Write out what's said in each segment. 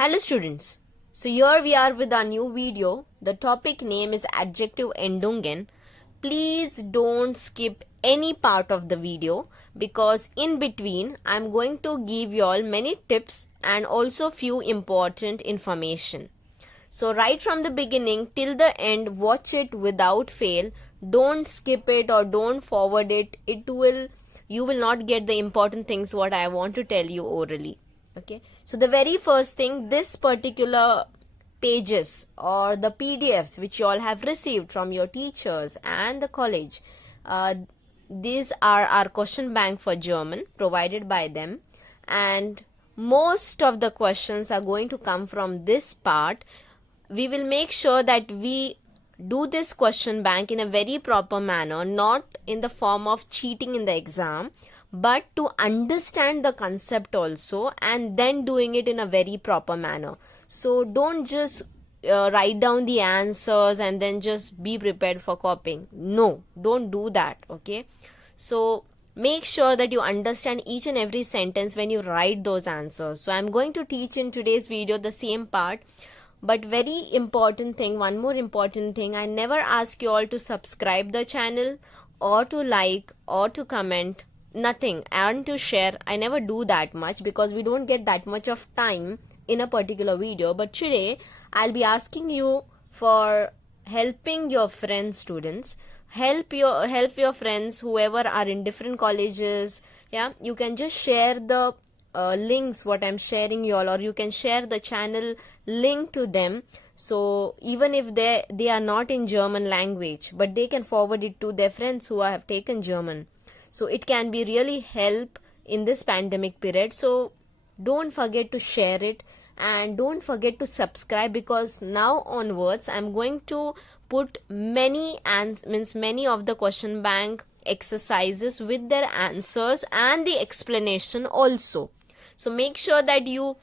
Hello students, so here we are with our new video. The topic name is adjective endungen. Please don't skip any part of the video because in between I'm going to give you all many tips and also few important information. So right from the beginning till the end, watch it without fail. Don't skip it or don't forward it. You will not get the important things what I want to tell you orally. Okay, so the very first thing, this particular pages or the PDFs which you all have received from your teachers and the college, these are our question bank for German provided by them, and most of the questions are going to come from this part. We will make sure that we do this question bank in a very proper manner, not in the form of cheating in the exam, but to understand the concept also and then doing it in a very proper manner. So don't just write down the answers and then just be prepared for copying. No, don't do that. Okay, so make sure that you understand each and every sentence when you write those answers. So I'm going to teach in today's video the same part. But very important thing, one more important thing, I never ask you all to subscribe the channel or to like or to comment, nothing, and to share. I never do that much because we don't get that much of time in a particular video. But today I'll be asking you for helping your friends, students. Help your friends whoever are in different colleges. Yeah, you can just share the links what I'm sharing you all, or you can share the channel link to them. So even if they are not in German language, but they can forward it to their friends who have taken German. So it can be really help in this pandemic period. So don't forget to share it and don't forget to subscribe, because now onwards I'm going to put many of the question bank exercises with their answers and the explanation also. So make sure that you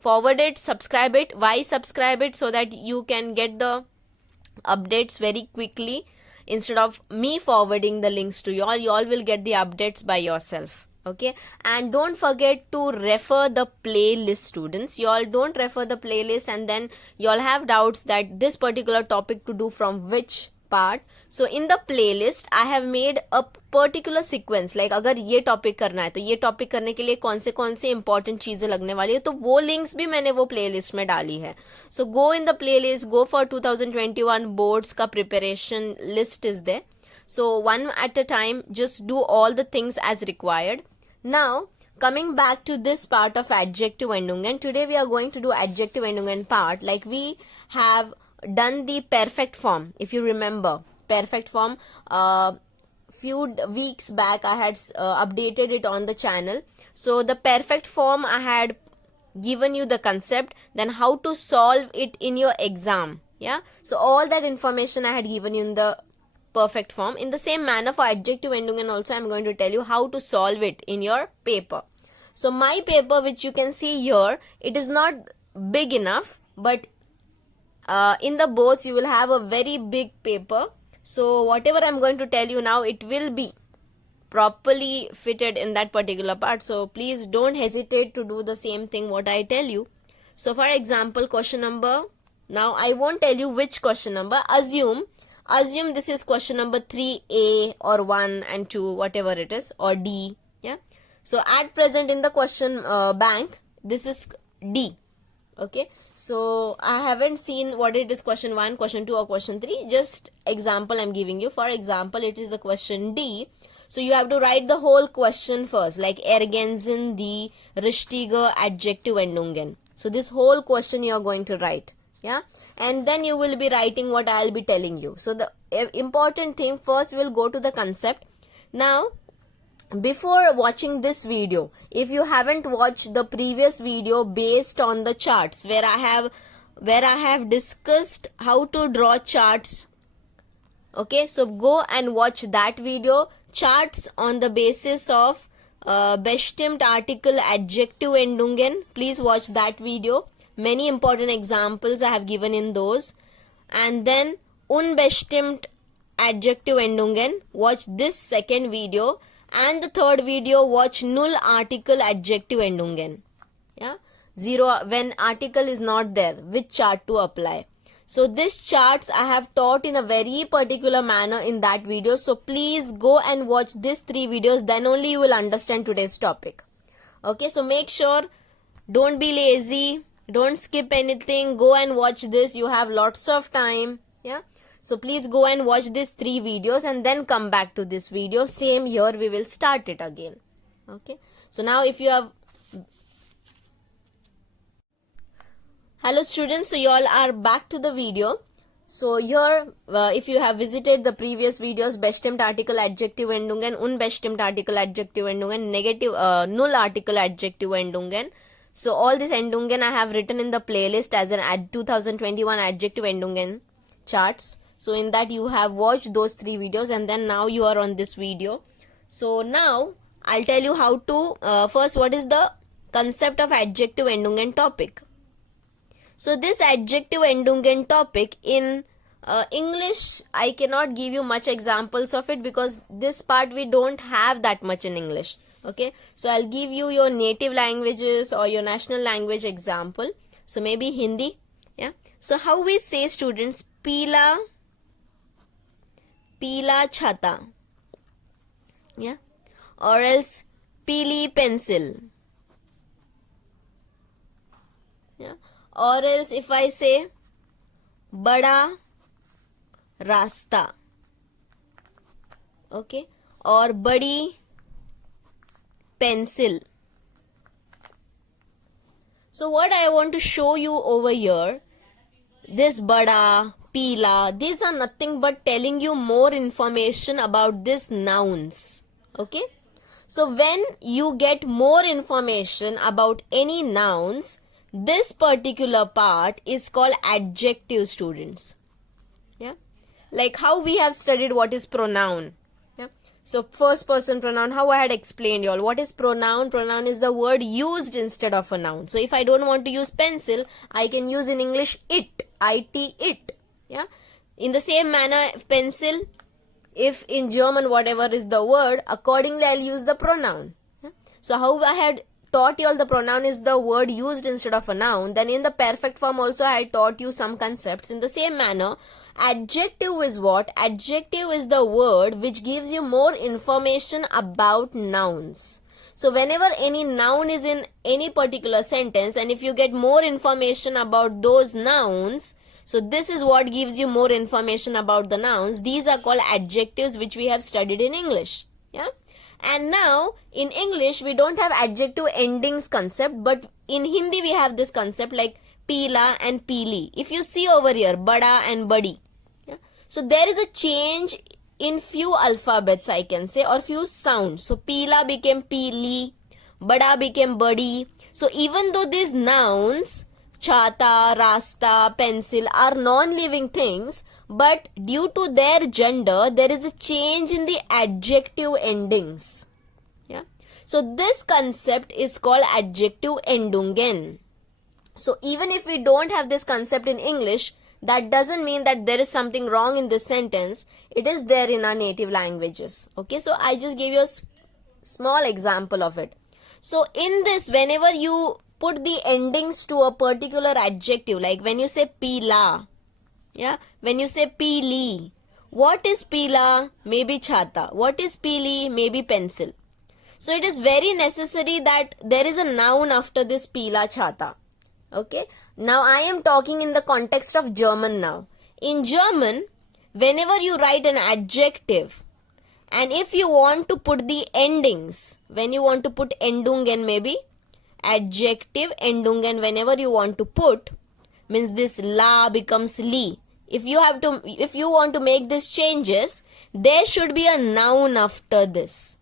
forward it, subscribe it. Why subscribe it? So that you can get the updates very quickly. Instead of me forwarding the links to you all will get the updates by yourself. Okay, and don't forget to refer the playlist, students. You all don't refer the playlist and then you all have doubts that this particular topic to do from which part. So in the playlist I have made a particular sequence, like अगर ये topic करना है तो ये topic करने के लिए कौन से इंपॉर्टेंट चीजें लगने वाली है, तो वो लिंक्स भी मैंने वो प्लेलिस्ट में डाली है. So go in the playlist, go for 2021 boards का preparation list is there. So one at a time, just do all the things as required. Now coming back to this part of adjective endungen, today we are going to do adjective endungen part. Like we have done the perfect form. If you remember perfect form, few weeks back I had updated it on the channel. So the perfect form, I had given you the concept, then how to solve it in your exam. Yeah, so all that information I had given you in the perfect form. In the same manner for adjective endungen also I'm going to tell you how to solve it in your paper. So my paper, which you can see here, it is not big enough, but in the boards you will have a very big paper. So whatever I'm going to tell you now, it will be properly fitted in that particular part. So please don't hesitate to do the same thing what I tell you. So for example, question number, now I won't tell you which question number. Assume this is question number 3A or 1 and 2, whatever it is, or D. Yeah, so at present in the question bank, this is D. Okay, so I haven't seen what it is, question 1, question 2 or question 3. Just example I'm giving you. For example, it is a question D. So you have to write the whole question first, like ergänzen die richtige adjective endungen. So this whole question you are going to write. Yeah, and then you will be writing what I'll be telling you. So the important thing, first we'll go to the concept. Now before watching this video, if you haven't watched the previous video based on the charts where I have discussed how to draw charts, okay, so go and watch that video, charts on the basis of bestimmt article adjective endungen. Please watch that video. Many important examples I have given in those. And then unbestimmt adjective endungen, watch this second video. And the third video, watch null article adjective endungen. Yeah, zero when article is not there, which chart to apply. So this charts I have taught in a very particular manner in that video. So please go and watch these 3 videos, then only you will understand today's topic. Okay, so make sure, don't be lazy, don't skip anything, go and watch this. You have lots of time. Yeah, so please go and watch these 3 videos and then come back to this video. Same here, we will start it again. Okay, so now if you have, hello students, so you all are back to the video. So here, if you have visited the previous videos, bestimmt article adjective Endungen, unbestimmt article adjective Endungen, negative null article adjective Endungen. So all this Endungen I have written in the playlist as an 2021 adjective Endungen charts. So in that you have watched those 3 videos and then now you are on this video. So now I'll tell you how to, first what is the concept of adjective Endungen topic. So this adjective Endungen topic in English, I cannot give you much examples of it because this part we don't have that much in English. Okay, so I'll give you your native languages or your national language example. So maybe Hindi. Yeah. So how we say, students, pila chhata. Yeah. Or else pili pencil. Yeah. Or else if I say bada rasta, okay, or badi pencil. So what I want to show you over here, this bada, pila, these are nothing but telling you more information about these nouns. Okay, so when you get more information about any nouns, this particular part is called adjective, students. Yeah, like how we have studied what is pronoun. Yeah, so first person pronoun, how I had explained you all. What is pronoun? Pronoun is the word used instead of a noun. So if I don't want to use pencil, I can use in English it, it. Yeah, in the same manner, pencil, if in German whatever is the word, accordingly I'll use the pronoun. Yeah? So how I had taught you all the pronoun is the word used instead of a noun, then in the perfect form also I taught you some concepts. In the same manner, adjective is what? Adjective is the word which gives you more information about nouns. So whenever any noun is in any particular sentence and if you get more information about those nouns, so this is what gives you more information about the nouns. These are called adjectives, which we have studied in English. Yeah. And now in English we don't have adjective endings concept, but in Hindi we have this concept like pila and pili. If you see over here, bada and badi. Yeah? So there is a change in few alphabets, I can say, or few sounds. So pila became pili, bada became badi. So even though these nouns, chhata, rasta, pencil, are non-living things, but due to their gender, there is a change in the adjective endings. Yeah. So this concept is called adjective Endungen. So even if we don't have this concept in English, that doesn't mean that there is something wrong in this sentence. It is there in our native languages. Okay, so I just gave you a small example of it. So in this, whenever you put the endings to a particular adjective, like when you say pila, yeah, when you say pili, what is pila? Maybe chhata. What is pili? Maybe pencil. So it is very necessary that there is a noun after this pila, chhata. Okay. Now I am talking in the context of German now. In German, whenever you write an adjective, and if you want to put the endings, when you want to put Endungen, maybe adjective Endungen, whenever you want to put, means this la becomes li. If you want to make these changes, there should be a noun after this.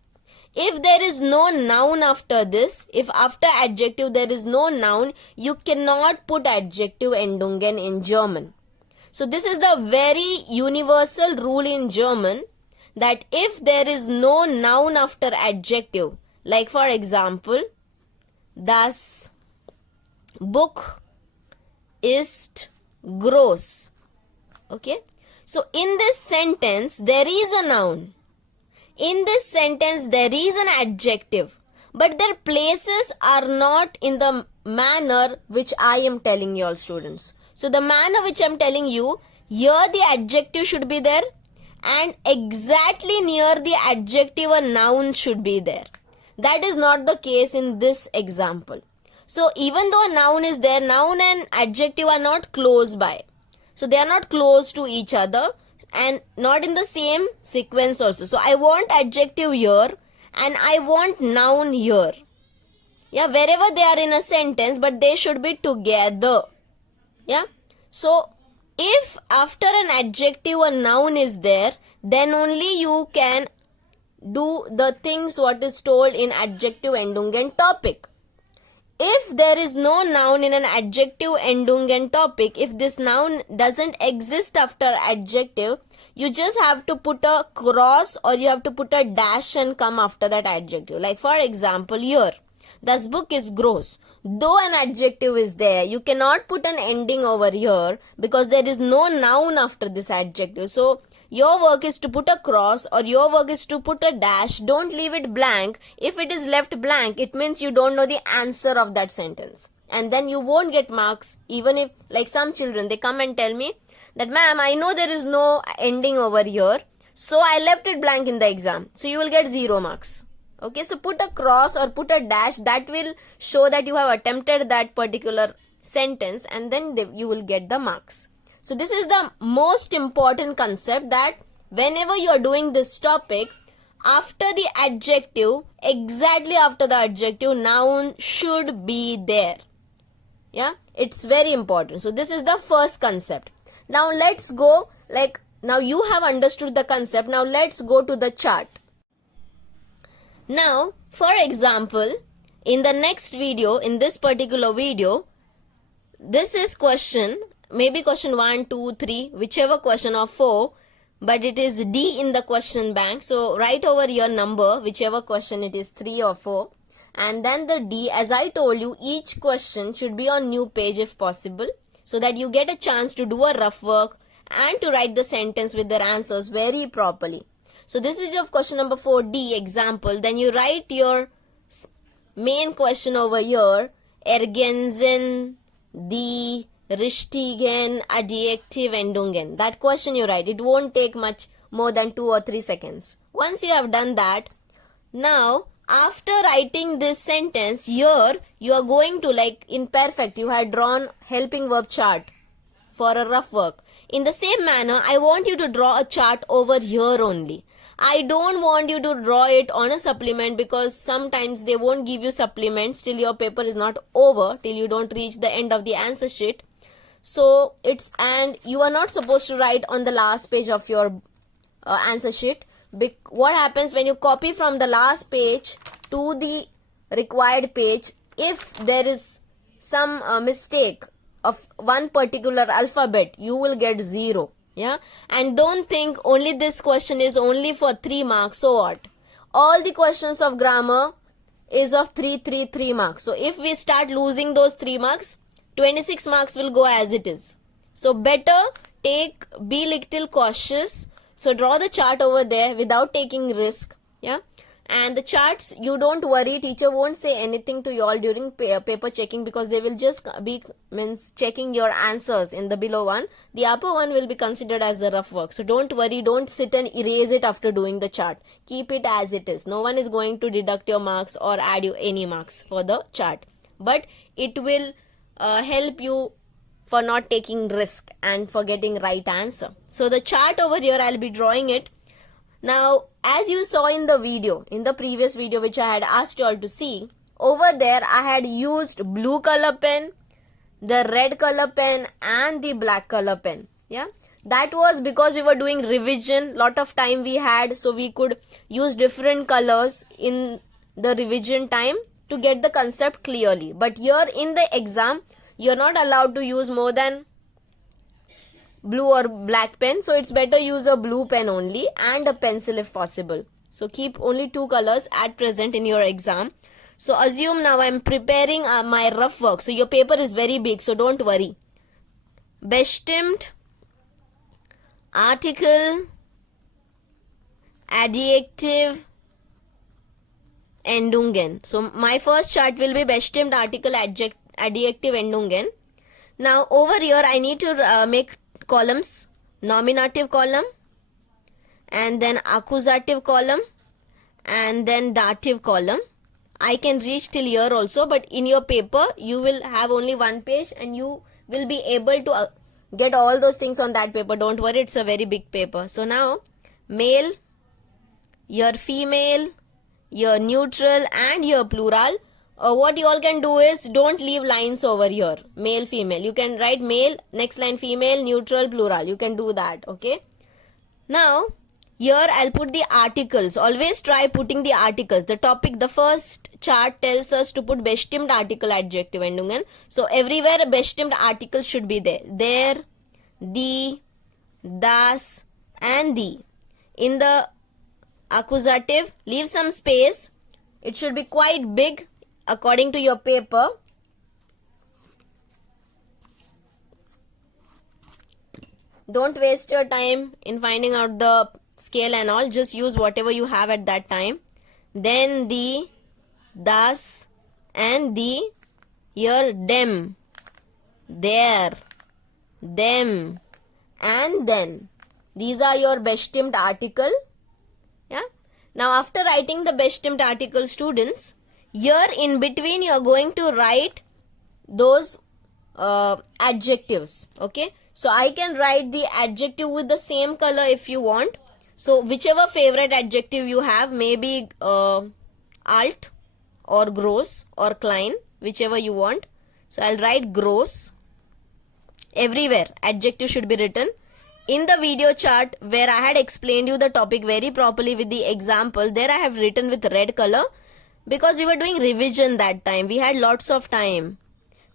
If there is no noun after this, if after adjective there is no noun, you cannot put adjective Endungen in German. So this is the very universal rule in German, that if there is no noun after adjective, like for example, das Buch ist groß. Okay. So in this sentence, there is a noun. In this sentence, there is an adjective. But their places are not in the manner which I am telling you all students. So the manner which I am telling you, here the adjective should be there and exactly near the adjective a noun should be there. That is not the case in this example. So even though a noun is there, noun and adjective are not close by. So they are not close to each other and not in the same sequence also. So I want adjective here and I want noun here. Yeah, wherever they are in a sentence, but they should be together. Yeah. So if after an adjective a noun is there, then only you can do the things what is told in adjective endungen topic. If there is no noun in an adjective endungen topic, if this noun doesn't exist after adjective, you just have to put a cross or you have to put a dash and come after that adjective. Like for example here, this book is gross. Though an adjective is there, you cannot put an ending over here because there is no noun after this adjective. So your work is to put a cross or your work is to put a dash. Don't leave it blank. If it is left blank, it means you don't know the answer of that sentence. And then you won't get marks. Even if, like some children, they come and tell me that, ma'am, I know there is no ending over here, so I left it blank in the exam. So you will get 0 marks. Okay, so put a cross or put a dash. That will show that you have attempted that particular sentence and then you will get the marks. So this is the most important concept, that whenever you are doing this topic, after the adjective, exactly after the adjective, noun should be there. Yeah, it's very important. So this is the first concept. Now let's go, now you have understood the concept. Now let's go to the chart. Now, for example, in the next video, in this particular video, this is question, maybe question 1, 2, 3, whichever question or 4, but it is D in the question bank. So write over your number, whichever question it is, 3 or 4. And then the D, as I told you, each question should be on new page if possible, so that you get a chance to do a rough work and to write the sentence with their answers very properly. So this is your question number 4D example. Then you write your main question over here. Ergänzen, die, richtigen, adjective, endungen. That question you write. It won't take much more than 2 or 3 seconds. Once you have done that, now after writing this sentence, here you are going to, like in perfect, you had drawn helping verb chart for a rough work. In the same manner, I want you to draw a chart over here only. I don't want you to draw it on a supplement because sometimes they won't give you supplements till your paper is not over, till you don't reach the end of the answer sheet. So and you are not supposed to write on the last page of your answer sheet. What happens when you copy from the last page to the required page, if there is some mistake of one particular alphabet, you will get 0. Yeah, and don't think only this question is only for 3 marks. So what? All the questions of grammar is of 3 marks. So if we start losing those 3 marks, 26 marks will go as it is. So better be little cautious. So draw the chart over there without taking risk. Yeah. And the charts, you don't worry, teacher won't say anything to you all during paper checking, because they will just be checking your answers in the below one. The upper one will be considered as the rough work. So don't worry, don't sit and erase it after doing the chart. Keep it as it is. No one is going to deduct your marks or add you any marks for the chart. But it will help you for not taking risk and for getting right answer. So the chart over here, I'll be drawing it. Now, as you saw in the video, in the previous video which I had asked you all to see, over there I had used blue color pen, the red color pen and the black color pen. Yeah, that was because we were doing revision, lot of time we had, so we could use different colors in the revision time to get the concept clearly. But here in the exam, you're not allowed to use more than blue or black pen, so it's better use a blue pen only and a pencil if possible. So keep only 2 colors at present in your exam. So assume now I'm preparing my rough work. So your paper is very big, so don't worry. Bestimmt, article, adjective, endungen. So my first chart will be bestimmt, article, adjective endungen. Now over here I need to make columns, nominative column, and then accusative column, and then dative column. I can reach till here also, but in your paper you will have only one page and you will be able to get all those things on that paper. Don't worry, it's a very big paper. So now male, your female, your neutral and your plural. What you all can do is don't leave lines over here, male, female. You can write male, next line female, neutral, plural. You can do that, okay? Now here I'll put the articles. Always try putting the articles. The topic, the first chart tells us to put bestimmt article adjective endungen. So everywhere a bestimmt article should be there. There, the, das and the. In the accusative, leave some space. It should be quite big according to your paper. Don't waste your time in finding out the scale and all. Just use whatever you have at that time. Then the, das and the. Here them, there, them and then. These are your bestimmt article. Yeah. Now after writing the bestimmt article, students, here in between you are going to write those adjectives. Okay. So I can write the adjective with the same color if you want. So whichever favorite adjective you have, maybe alt or gross or klein, whichever you want. So I'll write gross. Everywhere adjective should be written. In the video chart where I had explained you the topic very properly with the example, there I have written with red color because we were doing revision that time. We had lots of time.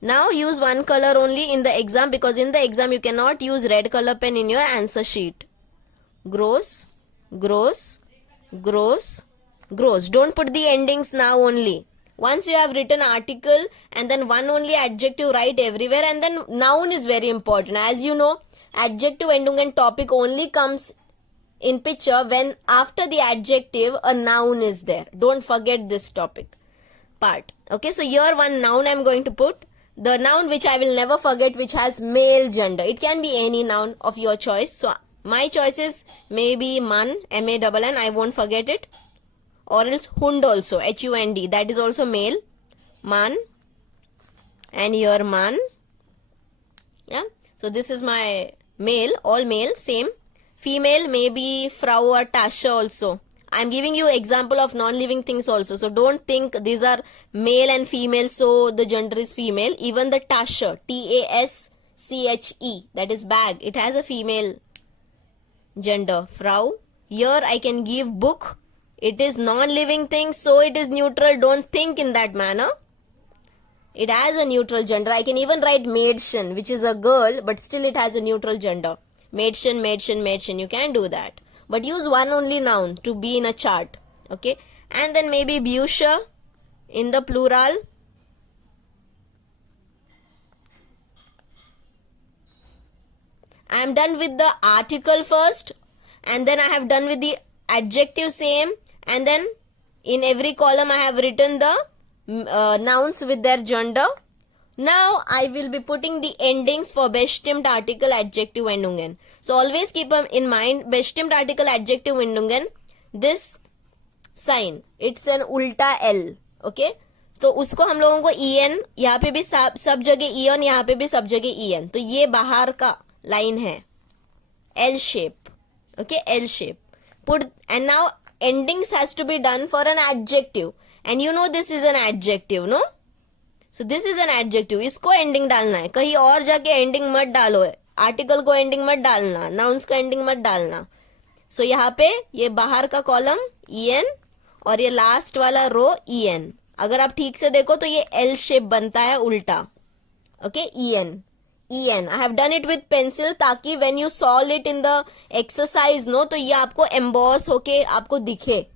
Now use one color only in the exam, because in the exam you cannot use red color pen in your answer sheet. Gross, gross, gross, gross. Don't put the endings now only. Once you have written article and then one only adjective, write everywhere, and then noun is very important. As you know, adjective endungen topic only comes in picture when after the adjective a noun is there. Don't forget this topic part. Okay, so here one noun I am going to put. The noun which I will never forget, which has male gender. It can be any noun of your choice. So my choice is maybe man, M-A-N-N, I won't forget it. Or else hund also, H-U-N-D, that is also male. Man. And here man. Yeah. So this is my male, all male, same. Female, maybe Frau or Tasche also. I am giving you example of non-living things also. So don't think these are male and female, so the gender is female. Even the Tasche, T-A-S-C-H-E, that is bag. It has a female gender. Frau. Here I can give book. It is non-living thing, so it is neutral. Don't think in that manner. It has a neutral gender. I can even write Mädchen, which is a girl, but still it has a neutral gender. Mädchen, Mädchen, Mädchen. You can do that. But use one only noun to be in a chart. Okay. And then maybe Bücher in the plural. I am done with the article first. And then I have done with the adjective same. And then in every column I have written the nouns with their gender. Now I will be putting the endings for bestimmt article adjective endungen. So always keep in mind bestimmt article adjective endungen. This sign, it's an ulta L. Okay. तो उसको हम लोगों को en, यहाँ पे भी सब जगह en, यहाँ पे भी सब जगह en. तो ये बाहर का लाइन है L shape. Okay, L shape. Put, and now endings has to be done for an adjective. And you know this is an adjective, no? So this is an adjective. इसको ending डालना है. कहीं और जाके ending मत डालो. Article को ending मत डालना. nouns को ending मत डालना. So यहाँ पे ये बाहर का कॉलम en और ये लास्ट वाला रो en. अगर आप ठीक से देखो तो ये L शेप बनता है उल्टा. Okay, en. I have done it with pencil ताकि when you solve it in the exercise, no, तो ये आपको emboss होके आपको दिखे.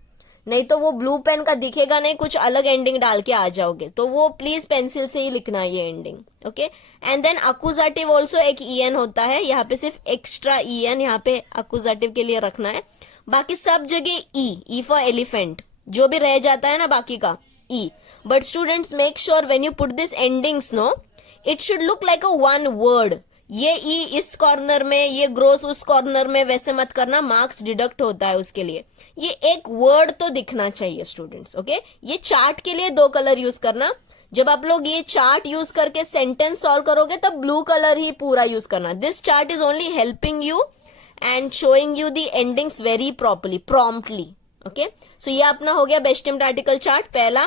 नहीं तो वो ब्लू पेन का दिखेगा नहीं, कुछ अलग एंडिंग डाल के आ जाओगे. तो वो प्लीज पेंसिल से ही लिखना है ये ending. Okay. And then accusative also एक en होता है. यहाँ पे सिर्फ एक्स्ट्रा en यहाँ पे अक्यूजेटिव के लिए रखना है. बाकी सब जगह ई फॉर एलिफेंट, जो भी रह जाता है ना बाकी का ई. But students, make sure when you put this endings, no, it should look like a one word. ये ई इस कॉर्नर में, ये ग्रोस उस कॉर्नर में, वैसे मत करना, मार्क्स डिडक्ट होता है उसके लिए. ये एक वर्ड तो दिखना चाहिए स्टूडेंट्स. ओके, ये चार्ट के लिए 2 कलर यूज करना. जब आप लोग ये चार्ट यूज करके सेंटेंस सॉल्व करोगे तब ब्लू कलर ही पूरा यूज करना. This chart is only helping you and showing you the endings very properly, promptly. Okay, so ये अपना हो गया बेस्ट टिम्ड आर्टिकल चार्ट पहला.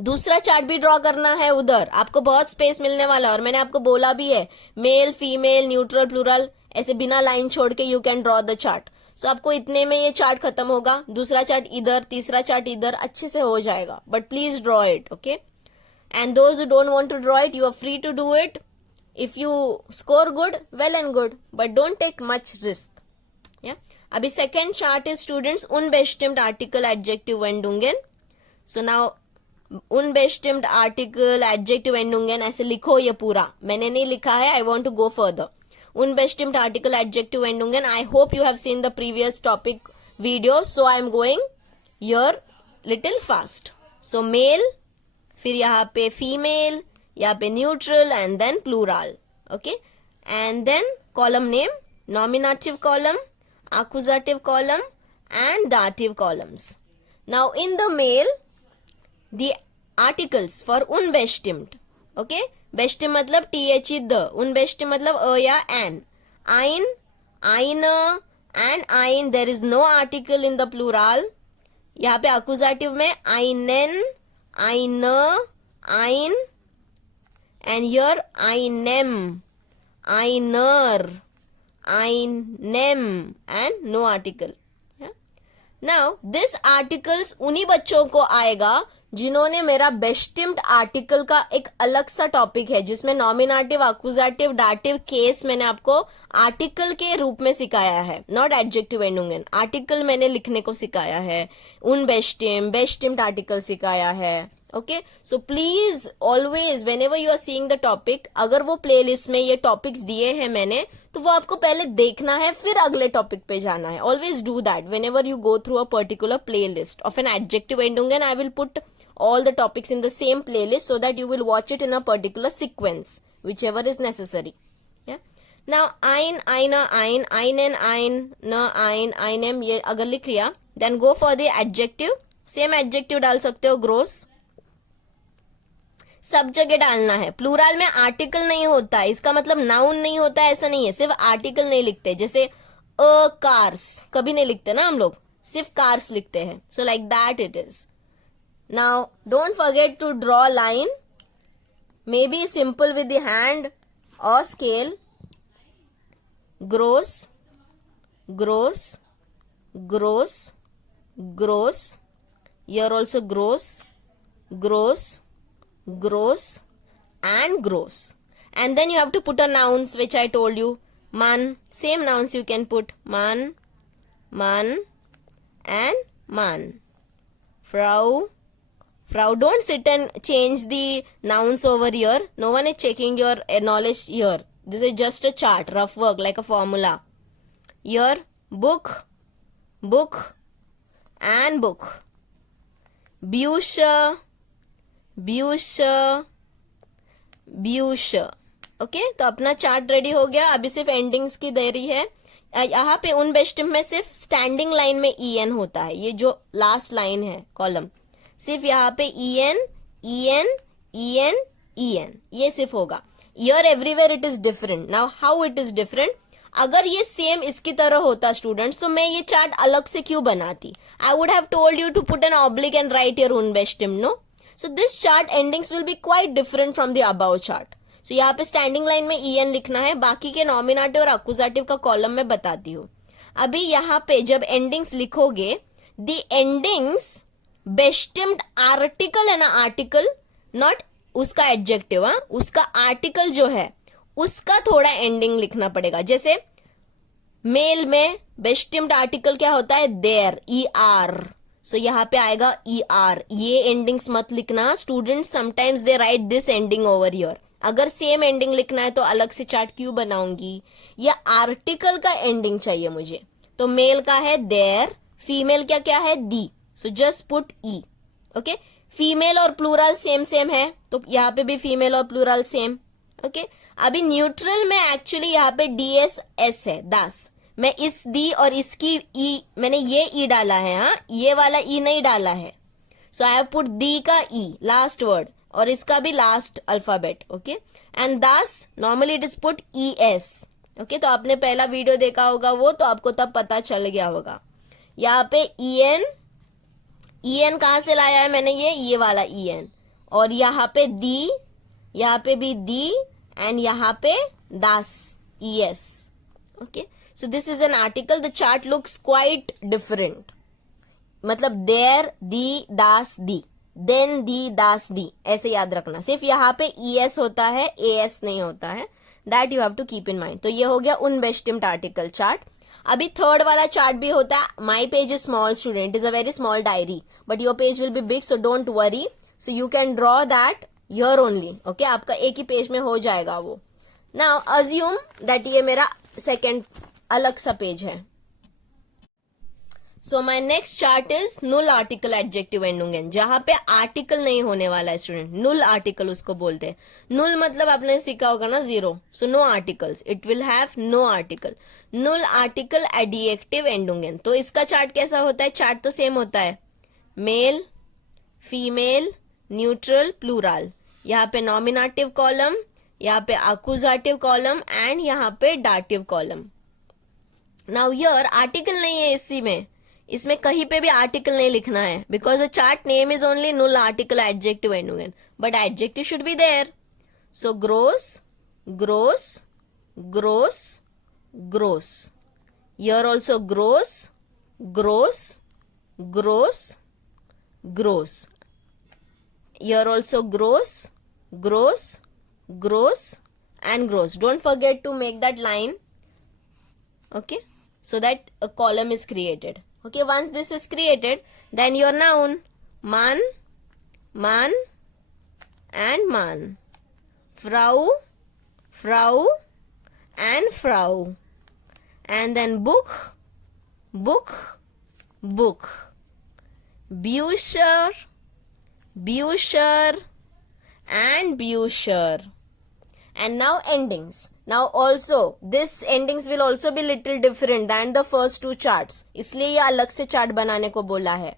दूसरा चार्ट भी ड्रॉ करना है. उधर आपको बहुत स्पेस मिलने वाला है और मैंने आपको बोला भी है मेल, फीमेल, न्यूट्रल, प्लूरल, ऐसे बिना लाइन छोड़ के you can draw the chart. So आपको इतने में ये चार्ट खत्म होगा. दूसरा चार्ट इधर, तीसरा चार्ट इधर, अच्छे से हो जाएगा. But please draw it. Okay, and those who don't want to draw it, you are free to do it. If you score good, well and good, but don't take much risk. या अभी second chart is students unbestimmte article adjective Endungen. So now unbestimmte article adjective Endungen ऐसे लिखो. ये पूरा मैंने नहीं लिखा है. I want to go further. unbestimmte article adjective Endungen. I hope you have seen the previous topic video, so I am going here little fast. So male, फिर यहाँ पे फीमेल, यहाँ पे neutral and then plural. Okay, and then column name, nominative column, accusative column and dative columns. Now in the male, the articles for unbestimmt. Okay, bestimmt मतलब the, the, unbestimmt मतलब a या an. Ein, eine and ein. There is no article in the plural. यहाँ पे accusative में einen, eine, ein, and here einem, einer, einem and no article. yeah? Now this articles उन्हीं बच्चों को आएगा जिन्होंने मेरा बेस्टिम्ड आर्टिकल का एक अलग सा टॉपिक है जिसमें नॉमिनेटिव, अक्यूजेटिव, डाटिव, केस मैंने आपको आर्टिकल के रूप में सिखाया है, नॉट एडजेक्टिव एंडुंगन. आर्टिकल मैंने लिखने को सिखाया है. बेस्टिम्ड आर्टिकल सिखाया है. Okay, so please always when ever you are seeing the topic, अगर वो प्लेलिस्ट में ये टॉपिक्स दिए हैं मैंने, तो वो आपको पहले देखना है फिर अगले टॉपिक पे जाना है. Always do that when ever you go through a particular play list of an adjective एंडुंगन. I will put all the topics in the same playlist so that you will watch it in a particular sequence, whichever is necessary. Yeah. Now ein, einer, ein, einen, ein, na, ein, einem, ये अगर लिख लिया, then go for the adjective. Same adjective डाल सकते हो, gross. सब जगह डालना है. प्लूरल में आर्टिकल नहीं होता है, इसका मतलब नाउन नहीं होता है, ऐसा नहीं है. सिर्फ आर्टिकल नहीं लिखते, जैसे अ कार्स कभी नहीं लिखते ना हम लोग, सिर्फ कार्स लिखते हैं. So like that it is. Now don't forget to draw line, maybe simple with the hand or scale. Gross, gross, gross, gross. Here also gross, gross, gross and gross. And then you have to put a nouns which I told you. Man, same nouns you can put. Man, man and man. Frau, Frau, don't sit and change the nouns over here. No one is checking your knowledge here. This is just a chart, rough work, like a formula. Here, book, book, and book. Bücher, Bücher, Bücher. Okay, तो अपना chart ready हो गया. अभी सिर्फ endings की देरी है. यहाँ पे unbestimmte में सिर्फ स्टैंडिंग लाइन में en होता है. ये जो लास्ट लाइन है कॉलम, सिर्फ यहाँ पे en, en, en, en, ये सिर्फ होगा. Here everywhere it is different. Now how it is different? अगर ये सेम इसकी तरह होता स्टूडेंट्स, तो मैं ये चार्ट अलग से क्यों बनाती? I would have told you to put an oblique and write your unbestimmt, no? So this chart endings will be quite different from the above chart. So यहाँ पे स्टैंडिंग लाइन में en लिखना है. बाकी के नॉमिनेटिव और accusative का column में बताती हूँ. अभी यहाँ पे जब एंडिंग्स लिखोगे, the endings बेस्टिम्ड आर्टिकल है ना, आर्टिकल नॉट उसका एडजेक्टिव, हाँ, उसका आर्टिकल जो है उसका थोड़ा एंडिंग लिखना पड़ेगा. जैसे मेल में बेस्टिम्ड आर्टिकल क्या होता है? There, er. सो यहाँ पे आएगा er. ये एंडिंग्स मत लिखना students. Sometimes they right this ending over here. अगर सेम एंडिंग लिखना है तो अलग से चार्ट क्यों बनाऊंगी? या आर्टिकल का एंडिंग चाहिए मुझे. तो मेल का है देयर, फीमेल क्या क्या है? दी. So just put E. Okay. Female और प्लूरल सेम सेम है, तो यहाँ पे भी फीमेल और प्लूरल सेम। ओके, अभी न्यूट्रल में एक्चुअली यहाँ पे डीएस एस है, दास। मैं इस दी और इसकी ई, मैंने ये ई डाला है, हाँ, ये वाला ई नहीं डाला है। सो आई हैव पुट दी का ई लास्ट वर्ड और इसका भी last alphabet. Okay, and Das normally it is put E S. Okay, तो आपने पहला वीडियो देखा होगा वो, तो आपको तब पता चल गया होगा। यहाँ पे ई एन कहाँ से लाया है मैंने, ये वाला ई एन, और यहाँ पे दी, यहाँ पे भी दी, एंड यहाँ पे दास, E S. Okay, so this is an article, the chart looks quite different. मतलब देर, दी, दास, दी, देन, दी, दास, दी, ऐसे याद रखना। सिर्फ यहाँ पे ई एस होता है, ए एस नहीं होता है, that you have to keep in mind. तो ये हो गया उनबेस्टिम्ड आर्टिकल चार्ट। अभी थर्ड वाला चार्ट भी होता है। My page is small student, is a very small diary, but your page will be big, so don't worry. So you can draw that here only. Okay, आपका एक ही page में हो जाएगा वो। नाउ अज्यूम दैट ये मेरा second अलग सा पेज है। So my next chart is नुल आर्टिकल एडजेक्टिव एंडुंगेन, जहां पे आर्टिकल नहीं होने वाला है स्टूडेंट, नुल आर्टिकल उसको बोलते हैं। नुल मतलब आपने सीखा होगा ना, zero, so no articles, it will have no article. नुल आर्टिकल एडजेक्टिव एंडुंगेन। तो इसका चार्ट कैसा होता है, चार्ट तो सेम होता है, मेल, फीमेल, न्यूट्रल, प्लूरल, यहाँ पे नॉमिनेटिव कॉलम, यहाँ पे अक्यूजेटिव कॉलम, एंड यहाँ पे dative column. Now here article नहीं है इसी में, इसमें कहीं पे भी आर्टिकल नहीं लिखना है, because the chart name is only नुल आर्टिकल एडजेक्टिव एंडुंगेन, but adjective should be there. So ग्रोस, ग्रोस, ग्रोस, ग्रोस, हियर ऑल्सो ग्रोस, ग्रोस, ग्रोस, ग्रोस, here also gross, gross, gross, and gross. Don't forget to make that line, okay, so that a column is created. Okay, once this is created, then your noun, man, man, and man, frau, frau, and frau, and then book, book, book, Busher, Busher, and Busher. And now endings. Now also this endings will also be little different than the first two charts, इसलिए ये अलग से chart बनाने को बोला है।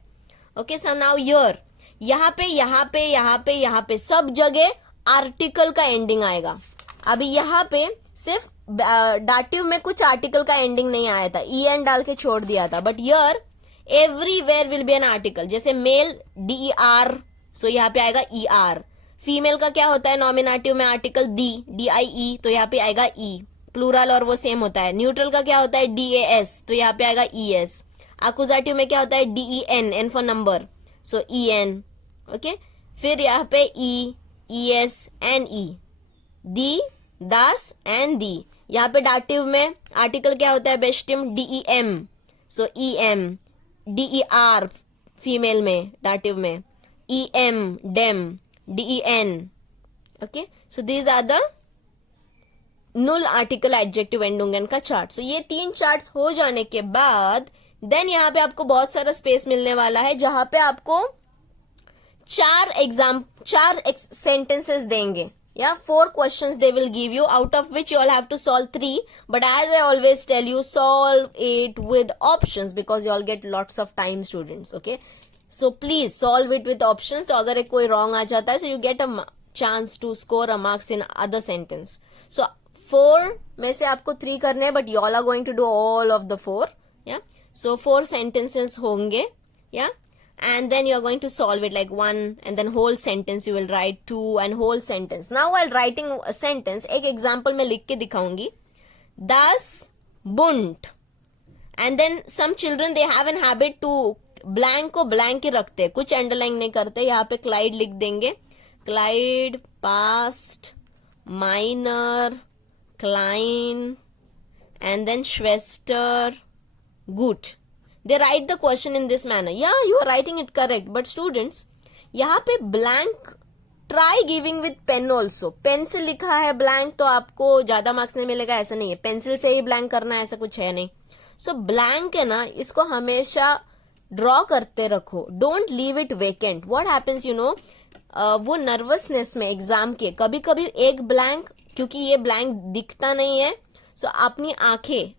Okay, so now here, यहाँ पे यहाँ पे यहाँ पे यहाँ पे सब जगह आर्टिकल का एंडिंग आएगा। अभी यहाँ पे सिर्फ डाटिव में कुछ आर्टिकल का एंडिंग नहीं आया था, ई एन डाल के छोड़ दिया था, but here everywhere will be an article. जैसे मेल डी ई आर, सो यहाँ पे आएगा ई आर। फीमेल का क्या होता है नॉमिनेटिव में आर्टिकल दी, डी आई ई, तो यहाँ पे आएगा ई। प्लूरल और वो सेम होता है। न्यूट्रल का क्या होता है डी ए एस, तो यहाँ पे आएगा ई एस। एक्यूजेटिव में क्या होता है D E N, N for number, so E N. Okay, फिर यहाँ पे E, E S and E, दी, दास एंड दी। यहाँ पे डाटिव में आर्टिकल क्या होता है बेस्टिम D E M, so E M. D E R female में डाटिव में, ई एम डेम, D E N. Okay, so these are the नुल आर्टिकल एडजेक्टिव एंडुंगन का चार्ट। सो ये तीन चार्ट्स हो जाने के बाद देन यहाँ पे आपको बहुत सारा स्पेस मिलने वाला है, जहां पे आपको चार सेंटेंसेस देंगे, या 4 questions they will give you, out of which you all have to solve 3, but as I always tell you, solve it with options because you all get lots of time students. Okay, so please solve it with options. So अगर कोई wrong आ जाता है, so you get a chance to score a marks in other sentence. So 4 में से आपको 3 करने हैं, but you all are going to do all of the 4. Yeah, so 4 sentences होंगे, yeah, and then you are going to solve it like 1, and then whole sentence you will write 2, and whole sentence. Now while writing a sentence, एक example मैं लिख के दिखाऊंगी, das bunt, and then some children they have an habit to blank को blank ही रखते हैं, कुछ underline नहीं करते। यहाँ पे Clyde लिख देंगे, Clyde, past, minor, Klein, and then Schwester, gut. They write the question in this manner. Yeah, you are writing it correct. But students, यहाँ पे blank try giving with pen also. Pen से लिखा है blank तो आपको ज्यादा marks नहीं मिलेगा, ऐसा नहीं है। पेंसिल से ही blank करना है, ऐसा कुछ है नहीं। So blank है ना, इसको हमेशा ड्रॉ करते रखो, don't leave it vacant. What happens you know, वो नर्वसनेस में एग्जाम के कभी कभी एक ब्लैंक, क्योंकि ये ब्लैंक दिखता नहीं है, सो अपनी आंखें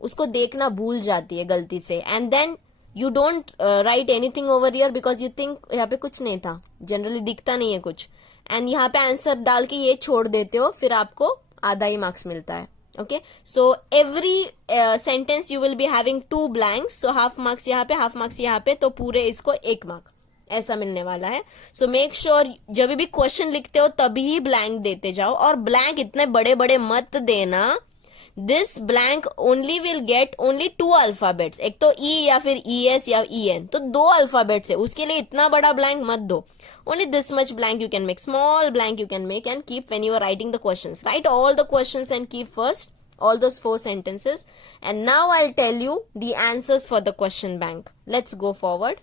उसको देखना भूल जाती है गलती से, and then you don't write anything over here because you think यहाँ पे कुछ नहीं था, जनरली दिखता नहीं है कुछ, एंड यहाँ पे आंसर डाल के ये छोड़ देते हो, फिर आपको आधा ही मार्क्स मिलता है. Okay, so every sentence you will be having 2 blanks, so half marks यहाँ पे, हाफ मार्क्स यहाँ पे, तो पूरे इसको 1 मार्क ऐसा मिलने वाला है. सो मेक श्योर जब भी क्वेश्चन लिखते हो तभी ही ब्लैंक देते जाओ, और ब्लैंक इतने बड़े बड़े मत देना. This blank only will get only 2 alphabets, एक तो ई या फिर ई एस या ई एन, तो 2 अल्फाबेट्स है, उसके लिए इतना बड़ा ब्लैंक मत दो. Only this much blank you can make, small blank you can make and keep when you are writing the questions. Write all the questions and keep first all those 4 sentences. And now I'll tell you the answers for the question bank. Let's go forward.